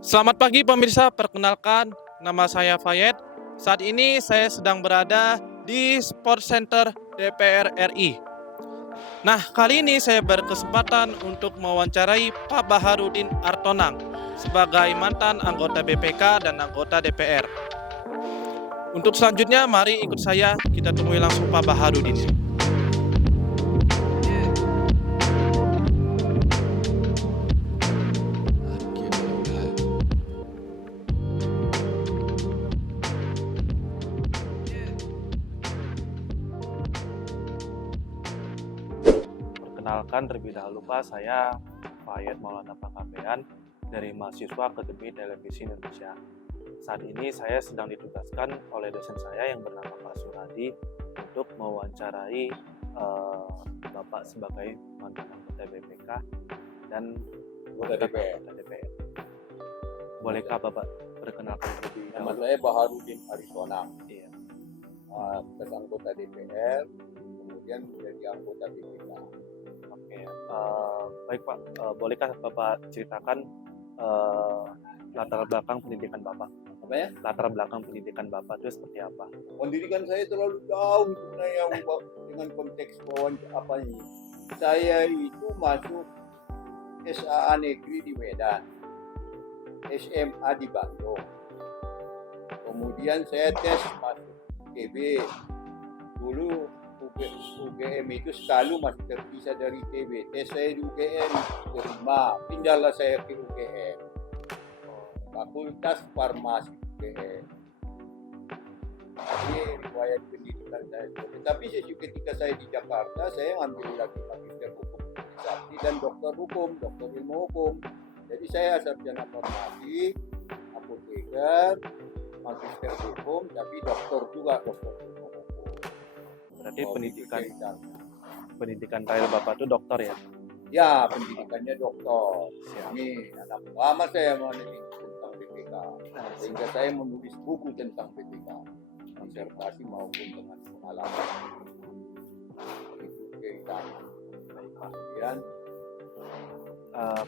Selamat pagi pemirsa, perkenalkan nama saya Fayed. Saat ini saya sedang berada di Sport Center DPR RI. Nah, kali ini saya berkesempatan untuk mewawancarai Pak Baharudin Artonang sebagai mantan anggota BPK dan anggota DPR. Untuk selanjutnya, mari ikut saya, kita temui langsung Pak Baharudin. Perkenalkan terlebih dahulu Pak, saya Fayed Maulana Panggabean dari mahasiswa Akademi Televisi Indonesia. Saat ini saya sedang ditugaskan oleh dosen saya yang bernama Pak Suradi untuk mewawancarai Bapak sebagai mantan anggota BPK dan Anggota DPR. anggota DPR. Bolehkah Bapak perkenalkan terlebih Nama dahulu? saya Baharudin Artonang, Iya. bekas anggota DPR, kemudian menjadi anggota BPK. Oke. Baik Pak, bolehkah Bapak ceritakan latar belakang pendidikan Bapak? Apa ya? Latar belakang pendidikan Bapak itu seperti apa? Pendidikan saya terlalu jauh sebenarnya dengan konteks apa ini. Saya itu masuk SAA Negeri di Medan, SMA di Bandung. Kemudian saya tes masuk TB. Dulu UGM itu selalu masih terpisah dari TB. Tes saya di UGM terima, pindahlah saya ke UGM. Fakultas Farmasi UGM. Ini riwayat pendidikan saya. Tetapi ketika saya di Jakarta, saya ambil lagi magister hukum organisasi dan doktor hukum, doktor ilmu hukum. Jadi saya sarjana farmasi, apoteker, magister hukum, tapi doktor juga, doktor ilmu hukum. Berarti pendidikan pendidikan terakhir Bapak itu dokter ya? ya, pendidikannya doktor. Siap. Ini anak lama saya meneliti tentang BPK, sehingga saya menulis buku tentang BPK, disertasi maupun dengan pengalaman. Itu ceritanya.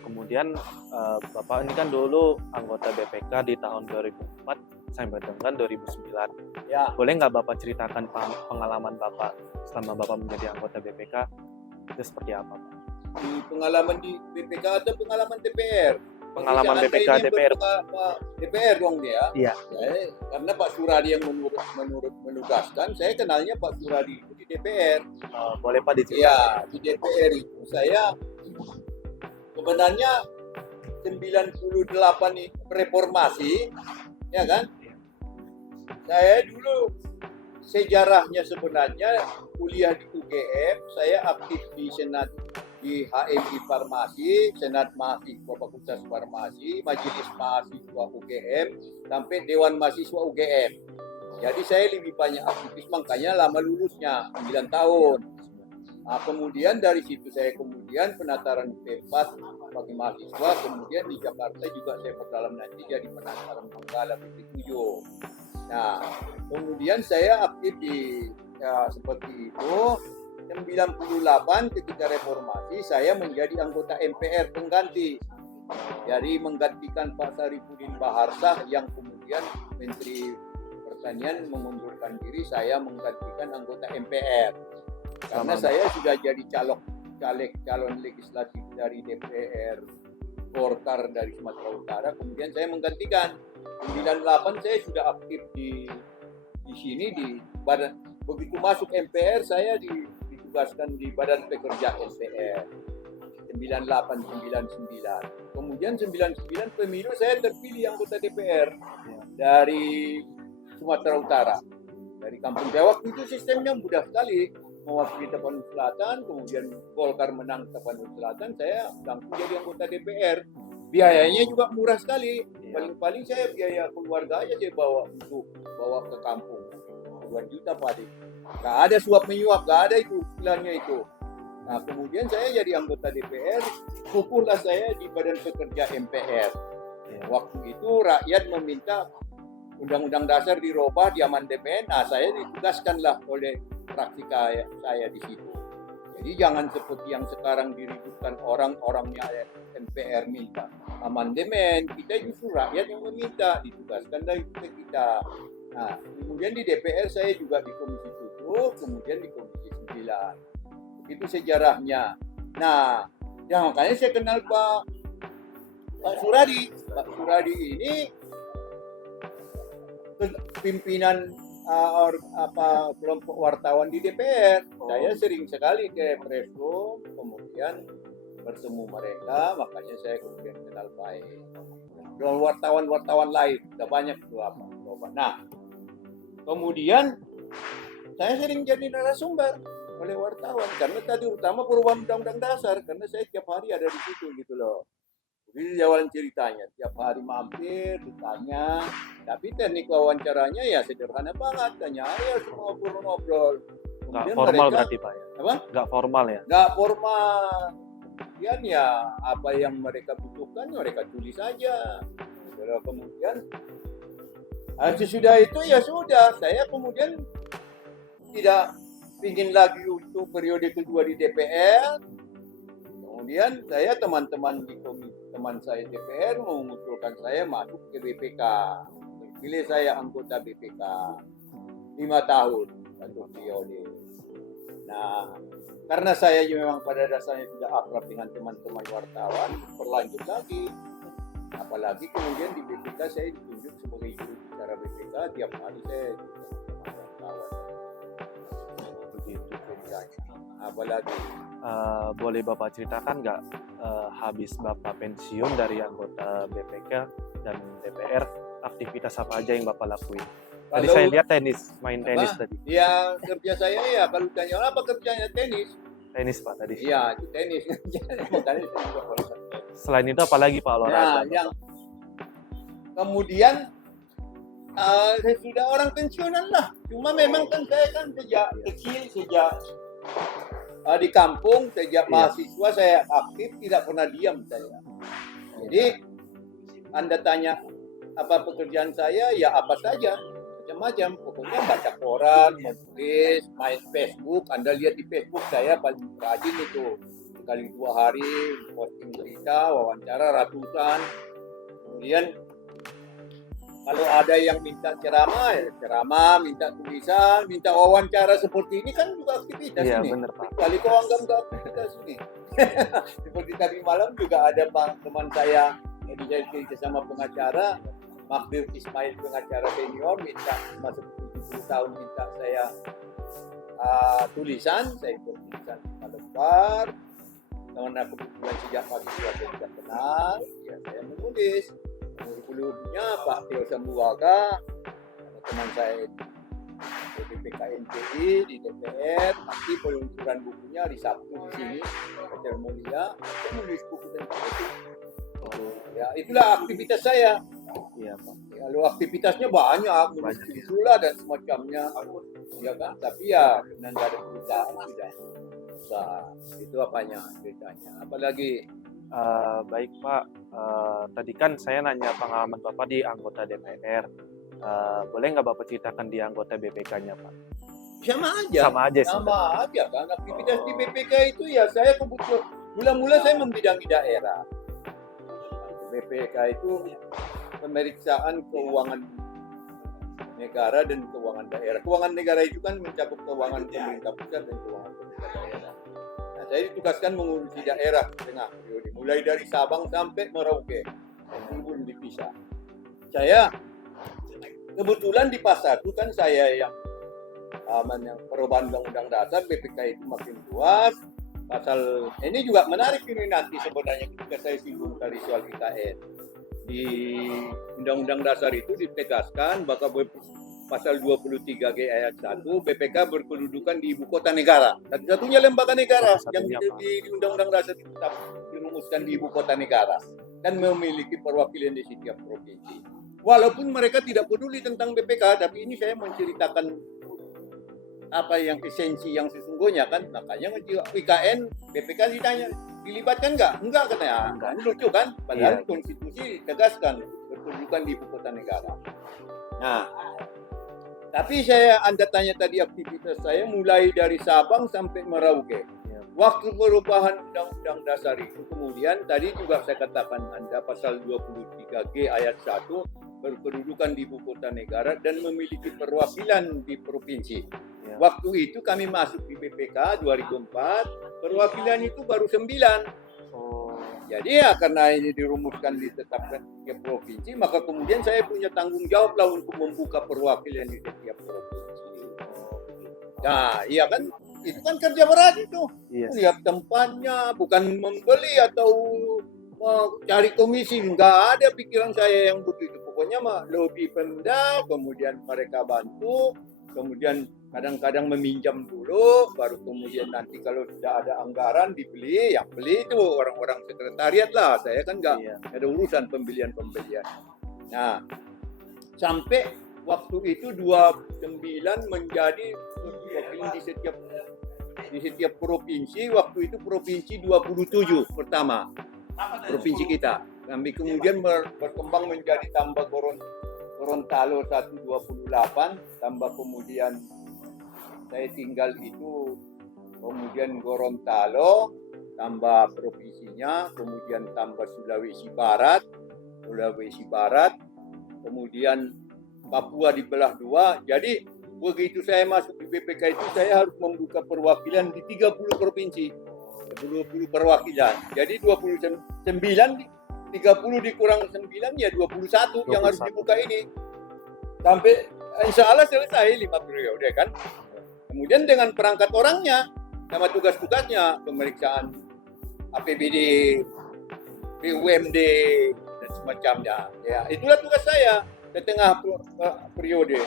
Kemudian Bapak ini kan dulu anggota BPK di tahun 2004 sampai dengan 2009. Ya, Boleh nggak Bapak ceritakan pengalaman Bapak selama Bapak menjadi anggota BPK itu seperti apa Pak? di pengalaman di BPK atau pengalaman DPR? Pengalaman Jangan BPK saya ini DPR. Pak DPR dong dia. Iya. Karena Pak Suradi yang menurut menugaskan, saya kenalnya Pak Suradi itu di DPR. Boleh Pak diceritakan? Ya, di DPR itu saya sebenarnya 98 itu reformasi, ya kan? Saya dulu sejarahnya sebenarnya kuliah di UGM, saya aktif di senat di HMI Farmasi, senat mahasiswa Fakultas Farmasi, majelis mahasiswa UGM, sampai dewan mahasiswa UGM. Jadi saya lebih banyak aktivis, makanya lama lulusnya 9 tahun. Nah, kemudian dari situ saya kemudian penataran P4 bagi mahasiswa, kemudian di Jakarta juga saya berdalam nanti jadi penataran Manggala BP7. Nah, kemudian saya aktif di seperti itu. 98 ketika reformasi saya menjadi anggota MPR pengganti. Jadi menggantikan Pak Sarifudin Baharsah yang kemudian Menteri Pertanian mengundurkan diri, saya menggantikan anggota MPR. Karena saya sudah jadi calon legislatif dari DPR Golkar dari Sumatera Utara, kemudian saya menggantikan. 98 saya sudah aktif di sini di badan. Begitu masuk MPR saya ditugaskan di Badan Pekerja MPR 98-99. Kemudian 99 pemilu saya terpilih anggota DPR dari Sumatera Utara, dari Kampung Jawa. Itu sistemnya mudah sekali, mewakili Tapanuli Selatan, kemudian Golkar menang Tapanuli Selatan, saya langsung jadi anggota DPR. Biayanya juga murah sekali, paling-paling saya biaya keluarga aja saya bawa ke kampung 2 juta Pak Ade. Gak ada suap menyuap, gak ada itu istilahnya itu. Nah, kemudian saya jadi anggota DPR, kukuhlah saya di Badan Pekerja MPR. Waktu itu rakyat meminta Undang-Undang Dasar dirubah di amandemen. Nah, saya ditugaskanlah oleh fraksi saya di situ. Jadi jangan seperti yang sekarang diributkan orang-orangnya MPR minta. amandemen, kita justru rakyat yang meminta, ditugaskan dari kita. Nah, kemudian di DPR saya juga di Komisi 7, kemudian di Komisi 9. Itu sejarahnya. Nah, ya makanya saya kenal Pak Suradi. Pak Suradi ini pimpinan kelompok wartawan di DPR. Saya sering sekali ke pressroom, kemudian bertemu mereka, makanya saya kemudian kenal baik. Dan wartawan-wartawan lain, sudah banyak itu apa. Nah, kemudian saya sering jadi narasumber oleh wartawan karena tadi utama perubahan undang-undang dasar, karena saya tiap hari ada di situ gitu loh. Jadi jalan ceritanya, tiap hari mampir, ditanya, tapi teknik wawancaranya ya sederhana banget, tanya aja semua ngobrol-ngobrol. Nggak formal berarti Pak ya? Apa? Nggak formal ya? Nggak formal. Kemudian ya apa yang mereka butuhkan mereka tulis saja. Kemudian sesudah itu ya sudah, saya kemudian tidak ingin lagi untuk periode kedua di DPR. Kemudian saya teman-teman di teman saya DPR mengusulkan saya masuk ke BPK. Pilih saya anggota BPK 5 tahun satu periode. Nah, karena saya memang pada dasarnya sudah akrab dengan teman-teman wartawan, berlanjut lagi. Apalagi kemudian di BPK saya ditunjuk sebagai juru bicara BPK, tiap hari saya dengan wartawan. Begitu ceritanya. Apalagi boleh Bapak ceritakan nggak habis Bapak pensiun dari anggota BPK dan DPR, aktivitas apa aja yang Bapak lakuin? Tadi saya lihat main tenis tadi. Ya, kerja saya ya, kalau tanya apa kerjanya tenis? Tenis Pak tadi. Iya, itu tenis. Makanya saya juga tenis. Selain itu apa lagi Pak olahraga? Nah, yang kemudian saya sudah orang pensiunan lah. Cuma memang kan saya kan sejak kecil, sejak di kampung, sejak mahasiswa saya aktif, tidak pernah diam saya. Jadi Anda tanya apa pekerjaan saya, ya apa saja, macam-macam. Pokoknya baca koran, menulis, main Facebook. Anda lihat di Facebook saya paling rajin itu. Sekali 2 hari posting berita, wawancara ratusan. Kemudian kalau ada yang minta ceramah, ya ceramah, minta tulisan, minta wawancara seperti ini kan juga aktivitas Iya, ini. benar Pak. Kali kau anggap nggak aktivitas ini. Seperti tadi malam juga ada teman saya yang kerja sama pengacara, Makdir Ismail, pengacara senior, minta masuk 70 tahun minta saya tulisan, saya ikut tulisan lembar. Karena kebetulan sejak pagi saya tidak kenal, ya saya menulis. Sebelumnya Pak Teo Sambuaga, teman saya di BPK NPI di DPR, pasti peluncuran bukunya di Sabtu di sini, Hotel Mulia, saya menulis buku tentang itu. Ya itulah aktivitas saya. Iya Pak. Kalau aktivitasnya banyak, menulis judul dan semacamnya, ya kan. Tapi ya dengan nggak ada perusahaan sudah. Itu apanya ceritanya. Apalagi Baik Pak, tadi kan saya nanya pengalaman Bapak di anggota DPR. Boleh nggak Bapak ceritakan di anggota BPK-nya Pak? sama aja. Sama aja sih. Sama aja kan. Aktivitas di BPK itu ya saya kebetulan mula-mula saya membidangi daerah. BPK itu pemeriksaan keuangan negara dan keuangan daerah. Keuangan negara itu kan mencakup keuangan pemerintah pusat dan keuangan pemerintah daerah. Nah, saya ditugaskan mengurusi daerah tengah periode, mulai dari Sabang sampai Merauke, belum dipisah. Saya kebetulan di Pasar itu kan saya yang perubahan undang-undang dasar BPK itu makin luas. Pasal ini juga menarik ini nanti sebenarnya ketika saya singgung tadi soal IKN. Di Undang-Undang Dasar itu ditegaskan bahwa pasal 23G ayat 1 BPK berkedudukan di ibu kota negara. Satu-satunya lembaga negara yang di Undang-Undang Dasar itu tetap dirumuskan di ibu kota negara dan memiliki perwakilan di setiap provinsi. Walaupun mereka tidak peduli tentang BPK, tapi ini saya menceritakan apa yang esensi yang sesungguhnya kan. Makanya IKN BPK ditanya dilibatkan enggak katanya. Ini lucu kan, padahal konstitusi tegaskan berkedudukan di ibu kota negara. Nah, tapi Anda tanya tadi aktivitas saya mulai dari Sabang sampai Merauke. waktu perubahan Undang-Undang Dasar itu kemudian tadi juga saya katakan Anda pasal 23G ayat 1 berkedudukan di ibu kota negara dan memiliki perwakilan di provinsi. Ya. Waktu itu kami masuk di BPK 2004, perwakilan itu baru 9. Oh, Jadi ya karena ini dirumuskan ditetapkan ke provinsi, maka kemudian saya punya tanggung jawab lah untuk membuka perwakilan di setiap provinsi. Nah, iya kan? Itu kan kerja berat itu. iya. Lihat tempatnya, bukan membeli atau cari komisi. Enggak ada pikiran saya yang begitu. Pokoknya mah lobby Pemda, kemudian mereka bantu, kemudian kadang-kadang meminjam dulu, baru kemudian nanti kalau sudah ada anggaran dibeli, yang beli itu orang-orang sekretariat lah. Saya kan enggak Iya. ada urusan pembelian. Nah, sampai waktu itu 29 menjadi di setiap provinsi. Waktu itu provinsi 27 pertama provinsi kita. Kami kemudian berkembang menjadi tambah Gorontalo 128, tambah kemudian saya tinggal itu kemudian Gorontalo, tambah provinsinya, kemudian tambah Sulawesi Barat, kemudian Papua dibelah dua. Jadi begitu saya masuk di BPK itu saya harus membuka perwakilan di 30 provinsi. 20 perwakilan. Jadi 29, 30 dikurang 9 ya 21 yang harus 21. dibuka ini. Sampai insya Allah selesai 5 periode kan. Kemudian dengan perangkat orangnya sama tugas-tugasnya, pemeriksaan APBD, BUMD dan semacamnya. Ya, itulah tugas saya setengah periode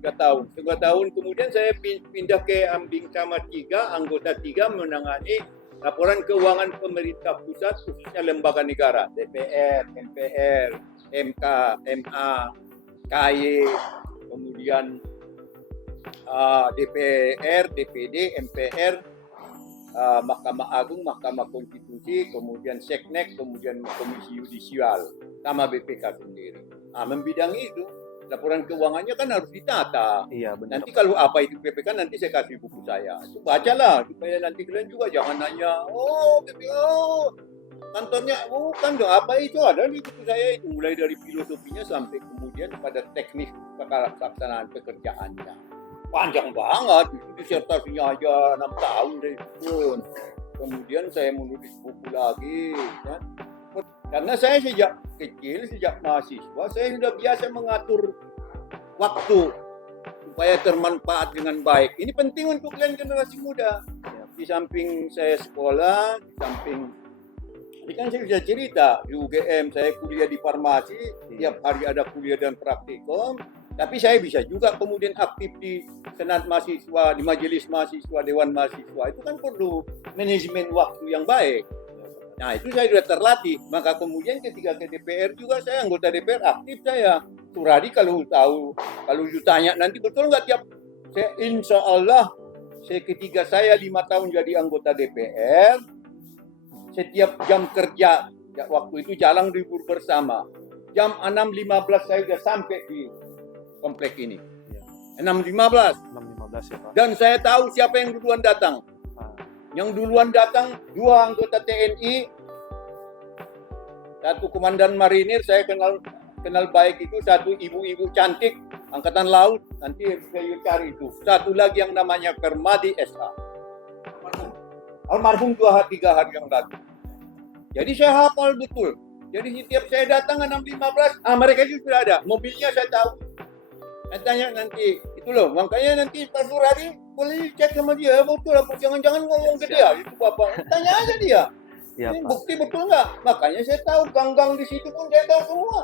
3 tahun. 3 tahun kemudian saya pindah ke Ambing Camat 3, anggota 3 menangani laporan keuangan pemerintah pusat khususnya lembaga negara, DPR, MPR, MK, MA, KY, kemudian DPR, DPD, MPR, Mahkamah Agung, Mahkamah Konstitusi, kemudian Seknek, kemudian Komisi Yudisial, sama BPK sendiri. Nah, membidangi itu, laporan keuangannya kan harus ditata. Iya, benar. Nanti kalau apa itu BPK nanti saya kasih buku saya. Itu bacalah supaya nanti kalian juga jangan nanya, oh BPK, kantornya bukan dong, apa itu ada di buku saya itu mulai dari filosofinya sampai kemudian pada teknis pelaksanaan pekerjaannya. Panjang banget, itu disertasinya aja 6 tahun deh pun. Kemudian saya menulis buku lagi, kan? Karena saya sejak kecil, sejak mahasiswa, saya sudah biasa mengatur waktu supaya termanfaat dengan baik. Ini penting untuk kalian generasi muda. Di samping saya sekolah, di samping ini kan saya sudah cerita di UGM, saya kuliah di farmasi, tiap hari ada kuliah dan praktikum. Tapi saya bisa juga kemudian aktif di senat mahasiswa, di majelis mahasiswa, dewan mahasiswa. Itu kan perlu manajemen waktu yang baik. Nah, itu saya sudah terlatih. Maka kemudian ketika ke DPR juga saya anggota DPR aktif saya. Suradi kalau tahu, kalau ditanya nanti betul nggak tiap, saya insya Allah ketika saya 5 tahun jadi anggota DPR, setiap jam kerja, ya, waktu itu jalan libur bersama. Jam 6.15 saya sudah sampai di komplek ini. 6.15. 6.15 ya Pak. Dan saya tahu siapa yang duluan datang. Yang duluan datang 2 anggota TNI, 1 komandan marinir, saya kenal baik itu, 1 ibu-ibu cantik angkatan laut, nanti saya cari itu. 1 lagi yang namanya Permadi SH. Almarhum 2-3 hari yang lalu. Jadi saya hafal betul. Jadi setiap saya datang 6.15, mereka itu sudah ada. Mobilnya saya tahu. Saya tanya nanti, itu loh, makanya nanti Pak Suradi boleh cek sama dia, betul apa? Jangan-jangan ngomong ke dia, itu Bapak. Tanya aja dia. Iya, Ini Pak. bukti betul nggak? Makanya saya tahu gang-gang di situ pun saya tahu semua.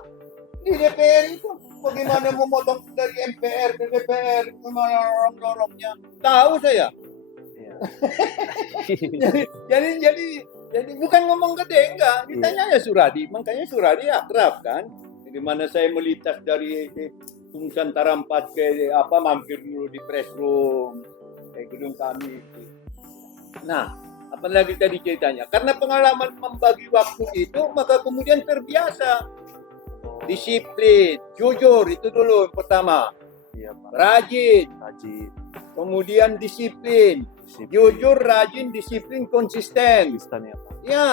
Di DPR itu bagaimana memotong dari MPR ke DPR, bagaimana dorong-dorongnya. Tahu saya. Iya. jadi bukan ngomong gede, enggak. Ditanya ya Suradi. Makanya Suradi akrab kan. Bagaimana saya melintas dari Nusantara 4 ke mampir dulu di press room kayak gedung kami. Nah, apalagi tadi ceritanya, karena pengalaman membagi waktu itu, maka kemudian terbiasa. Disiplin, jujur itu dulu yang pertama. Iya Pak. Rajin, Rajin. kemudian disiplin, Jujur, rajin, disiplin, konsisten. Konsisten ya Pak. Ya,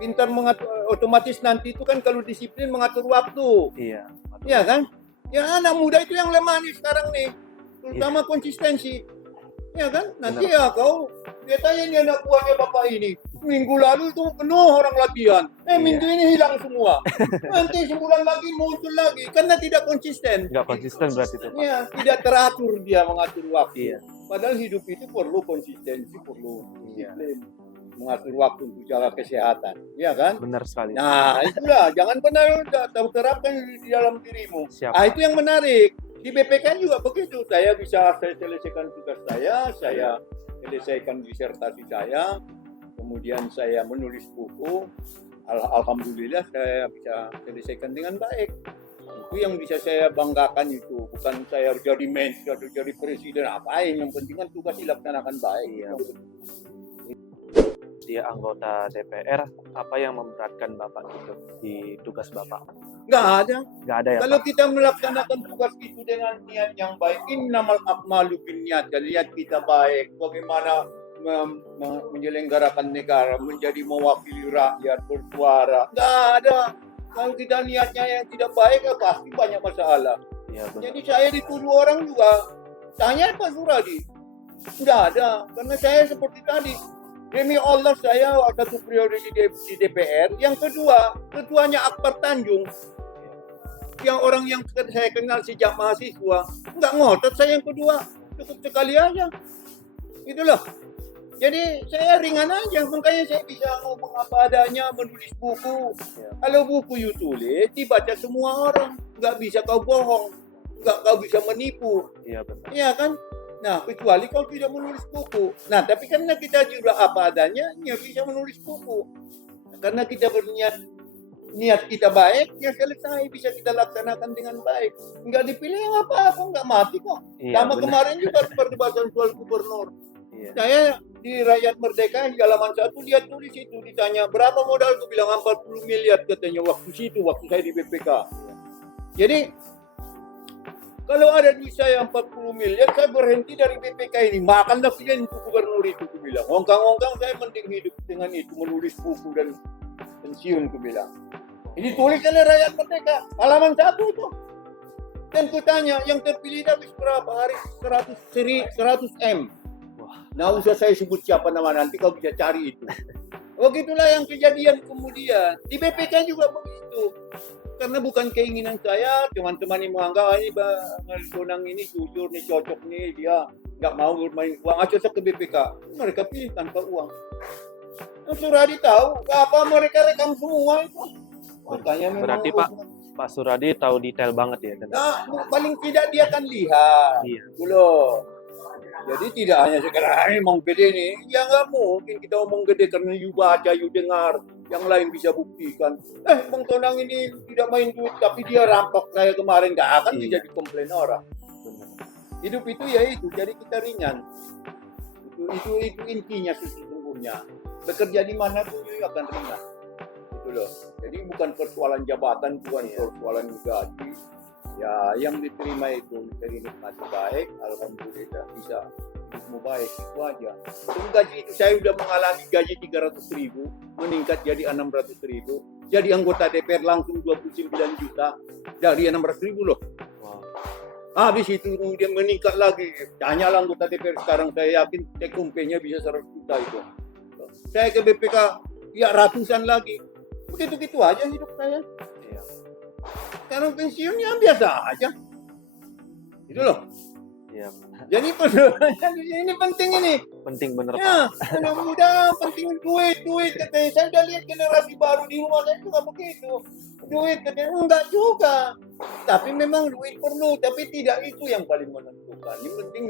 pintar mengatur, otomatis nanti itu kan kalau disiplin mengatur waktu. Iya. Ya kan? Ya anak muda itu yang lemah nih sekarang nih. Terutama konsistensi. Ya kan? Nanti ya kau dia tanya nih anak buahnya bapak ini. Minggu lalu itu penuh orang latihan. Minggu ini hilang semua. Nanti sebulan lagi muncul lagi karena tidak konsisten. Nggak konsisten berarti itu Pak. Ya, tidak teratur dia mengatur waktu. Iya. Padahal hidup itu perlu konsistensi, perlu Iya. disiplin. Mengatur waktu untuk jaga kesehatan. Ya kan? Benar sekali. Nah, itulah. Jangan pernah tahu terapkan di dalam dirimu. Siap. Itu yang menarik. Di BPK juga begitu. Saya selesaikan tugas saya selesaikan disertasi saya, kemudian saya menulis buku. Alhamdulillah saya bisa selesaikan dengan baik. Itu yang bisa saya banggakan itu. Bukan saya jadi mentor atau jadi presiden apain. Yang penting kan tugas dilaksanakan baik. Iya. Dia anggota DPR, apa yang memberatkan Bapak gitu di tugas Bapak? Nggak ada. Nggak ada ya Kalau Pak? kita melaksanakan tugas itu dengan niat yang baik, innamal a'malu binniyat, niat kita baik, bagaimana menyelenggarakan negara, menjadi mewakili rakyat, bersuara. Nggak ada. Kalau kita niatnya yang tidak baik, ya pasti banyak masalah. Iya benar. Jadi saya dituduh orang juga, tanya Pak Suradi. Nggak ada, karena saya seperti tadi. Demi Allah saya satu periode di DPR. Yang kedua, ketuanya Akbar Tanjung. Yang orang yang saya kenal sejak mahasiswa. Nggak ngotot saya yang kedua. Cukup sekali aja. Itulah. Jadi saya ringan aja. Makanya saya bisa ngomong apa adanya, menulis buku. Kalau buku you tulis, dibaca semua orang. Nggak bisa kau bohong. Nggak kau bisa menipu. Iya benar. Iya kan? Nah, kecuali kau tidak menulis buku. Nah, tapi karena kita juga apa adanya, ya bisa menulis buku. Karena kita berniat, niat kita baik, ya selesai, bisa kita laksanakan dengan baik. Enggak dipilih apa-apa, enggak mati kok. Iya, Sama benar. kemarin juga perdebatan soal gubernur. Iya. Saya di Rakyat Merdeka di halaman 1 dia tulis itu, ditanya berapa modal, aku bilang 40 miliar katanya waktu saya di BPK. Jadi kalau ada di saya 40 miliar, saya berhenti dari BPK ini. Makanlah dia untuk gubernur itu, aku bilang. Ongkang-ongkang saya mending hidup dengan itu, menulis buku dan pensiun, aku bilang. Ini tulis oleh Rakyat Merdeka, halaman 1 itu. Dan ku tanya, yang terpilih habis berapa hari? 100 M. Wah. Nah, usah saya sebut siapa nama, nanti kau bisa cari itu. Begitulah yang kejadian kemudian. Di BPK juga begitu. Karena bukan keinginan saya, teman-teman yang menganggap ini Bang Donang ini jujur nih, cocok nih, dia nggak mau bermain uang, cocok ke BPK. Mereka pilih tanpa uang. Suradi tahu, apa mereka rekam semua itu. Makanya memang Berarti Pak Suradi tahu detail banget ya tentang. Nah, paling tidak dia akan lihat. Iya. Dulu. Jadi tidak hanya sekedar mau gede nih, ya nggak mungkin kita omong gede karena you baca, you dengar, yang lain bisa buktikan. Bang Tonang ini tidak main duit, tapi dia rampok saya kemarin, nggak akan Iya. jadi komplain orang. Benar. Hidup itu ya itu, jadi kita ringan. Itu intinya sesungguhnya. Bekerja di mana pun you akan ringan. Itu loh. Jadi bukan persoalan jabatan, bukan persoalan gaji. Ya, yang diterima itu dari nikmati baik, alhamdulillah bisa hidupmu baik, itu aja. Untuk gaji itu saya sudah mengalami gaji 300.000, meningkat jadi 600.000. Jadi anggota DPR langsung 29 juta dari 600.000 loh. Wow. Habis itu kemudian meningkat lagi. Tanyalah anggota DPR sekarang, saya yakin take home pay-nya bisa 100 juta itu. Saya ke BPK, ya ratusan lagi. Begitu-gitu aja hidup saya. Iya. Karena pensiunnya biasa aja. Itu loh. Iya. Jadi ini penting ini. Penting bener Pak. Ya, anak muda penting duit katanya. Saya udah lihat generasi baru di rumah saya juga begitu. Duit katanya enggak juga. Tapi memang duit perlu, tapi tidak itu yang paling menentukan. Yang penting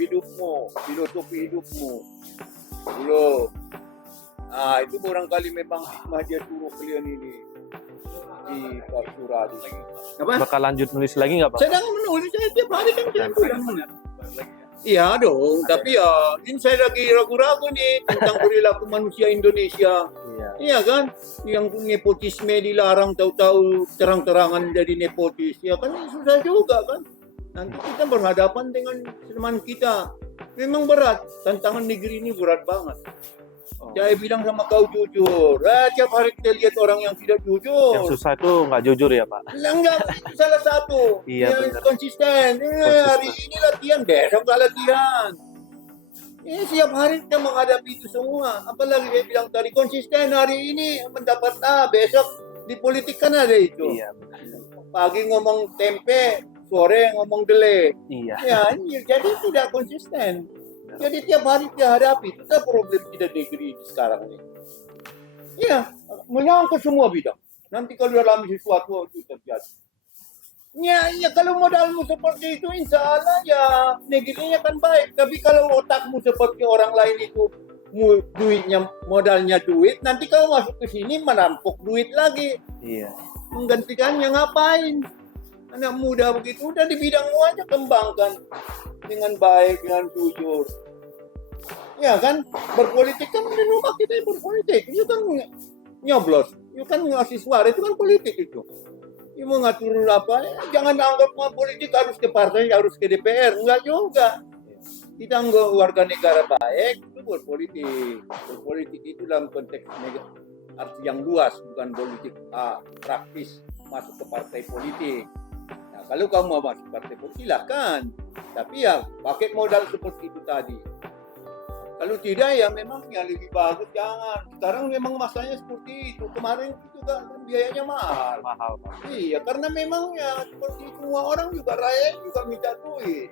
hidupmu, filosofi hidupmu. Dulu. Nah, itu barangkali memang hikmah dia suruh kalian ini di Pak Suradi. Apa? Bakal lanjut nulis lagi nggak Pak? Sedang menulis saya tiap hari kan saya bilang. Iya dong, tapi ya ini saya lagi ragu-ragu nih tentang perilaku manusia Indonesia. Iya. Iya kan, yang nepotisme dilarang, tahu-tahu terang-terangan jadi nepotis. Ya kan susah juga kan. Nanti kita berhadapan dengan teman kita. Memang berat. Tantangan negeri ini berat banget. Oh. Saya bilang sama kau jujur. Tiap hari kita lihat orang yang tidak jujur. Yang susah itu nggak jujur ya Pak. Enggak, itu salah satu. Iya, Yang benar. konsisten. Hari ini latihan, besok nggak latihan. Ini setiap hari kita menghadapi itu semua. Apalagi saya bilang tadi, konsisten hari ini mendapat A, besok di politik kan ada itu. Iya, benar. Pagi ngomong tempe, sore ngomong dele. Iya. Ya, jadi tidak konsisten. Jadi tiap hari kita hadapi. Itu problem kita negeri sekarang ini. Iya, menyangkut semua bidang. Nanti kalau dalam sesuatu itu terjadi. Ya, kalau modalmu seperti itu, insya Allah ya negerinya kan baik. Tapi kalau otakmu seperti orang lain itu, duitnya modalnya duit, nanti kau masuk ke sini merampok duit lagi. Iya. Menggantikannya ngapain? Anak muda begitu udah di bidangmu aja kembangkan dengan baik, dengan jujur. Ya kan, berpolitik kan di rumah kita yang berpolitik. Itu kan nyoblos, itu kan ngasih suara, itu kan politik itu. Ini mau ngatur apa? Jangan anggap politik harus ke partai, harus ke DPR. Enggak juga. Kita anggap warga negara baik, itu berpolitik. Berpolitik itu dalam konteks arti yang luas, bukan politik praktis masuk ke partai politik. Nah, kalau kamu mau masuk partai politik, silakan. Tapi ya pakai modal seperti itu tadi. Kalau tidak ya memang yang lebih bagus jangan. Sekarang memang masanya seperti itu. Kemarin juga biayanya mahal. Mahal Pak. Iya, karena memang ya seperti semua orang juga rakyat juga minta duit.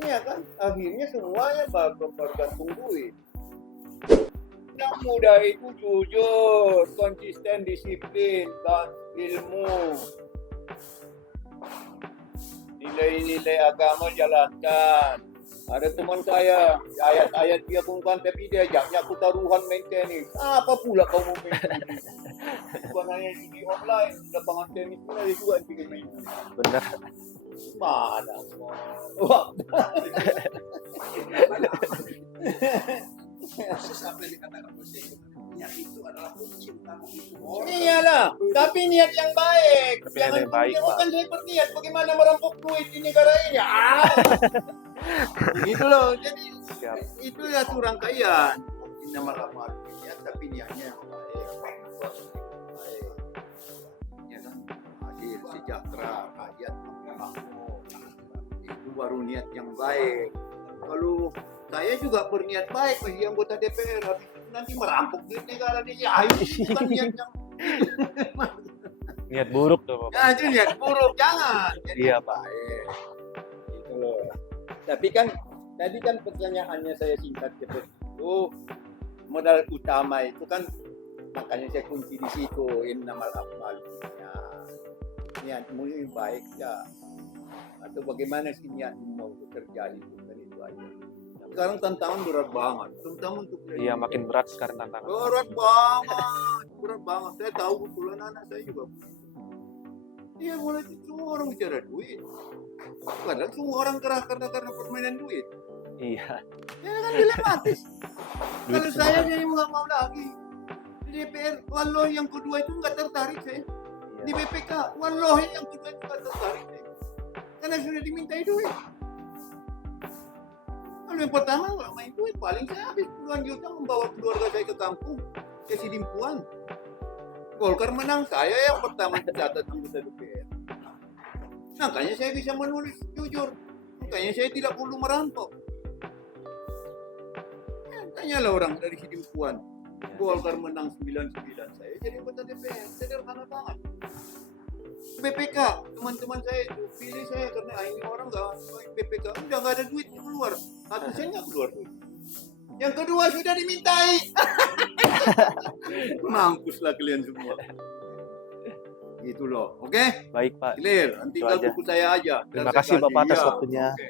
Iya kan, akhirnya semuanya bergantung duit. Anak muda itu jujur, konsisten, disiplin, dan ilmu. Nilai-nilai agama jalankan. Ada teman saya, ayat-ayat dia bukan, tapi dia ajaknya aku taruhan main tenis. Apa pula kau mau main tenis? Bukan hanya di online, lapangan tenis pun ada juga yang main. Benar. Mana? Wah. Proses apa yang dikatakan proses itu adalah kunci utama itu. Iyalah, tapi niat yang baik. Tapi Jangan niat yang baik, kemudian, Pak. kan saya berniat bagaimana merampok duit di negara ini. Gitu loh. Jadi Siap. itu ya surangkaian. Nama lama niat, tapi niatnya yang baik. Ya kan, adil, sejahtera, rakyat makmur. Itu baru niat yang baik. Kalau saya juga berniat baik bagi anggota DPR, habis itu nanti merampok duit negara ini. Ya, itu bukan niat yang Niat buruk tuh Pak. ya, itu niat buruk, jangan. Jadi Iya Pak. baik. Gitu loh. Tapi kan tadi kan pertanyaannya saya singkat seperti itu. Modal utama itu kan makanya saya kunci di situ innamal a'malu binniyat. Niatmu ini baik ya. Atau bagaimana sih niatmu mau bekerja itu kan itu aja. Sekarang tantangan berat banget, terutama untuk Iya, makin berat sekarang tantangan. berat banget, berat banget. Saya tahu kebetulan anak saya juga. Iya, mulai semua orang bicara duit. Padahal semua orang kerah karena permainan duit. Iya. Ya kan dilematis. Duit Kalau semua. saya jadi nggak mau lagi. Di DPR, wallahi yang kedua itu nggak tertarik saya. Di Iya. BPK, wallahi yang kedua itu nggak tertarik saya. Karena sudah dimintai duit. Kalau yang pertama nggak main duit, paling saya habis puluhan juta membawa keluarga saya ke kampung, ke Sidimpuan. Golkar menang, saya yang pertama tercatat anggota DPR. Makanya saya bisa menulis jujur. Makanya saya tidak perlu merampok. Ya, tanyalah orang dari Sidimpuan. Golkar menang 99, saya jadi anggota DPR. Sederhana banget. BPK, teman-teman saya itu pilih saya karena ini orang nggak main BPK, udah nggak ada duit keluar, satu sen nggak keluar duit. Yang kedua sudah dimintai, mampuslah kalian semua. Gitu loh, oke? Baik Pak. Clear, nanti Itu tinggal aja. buku saya aja. Terima kasih Bapak atas Iya, waktunya. oke.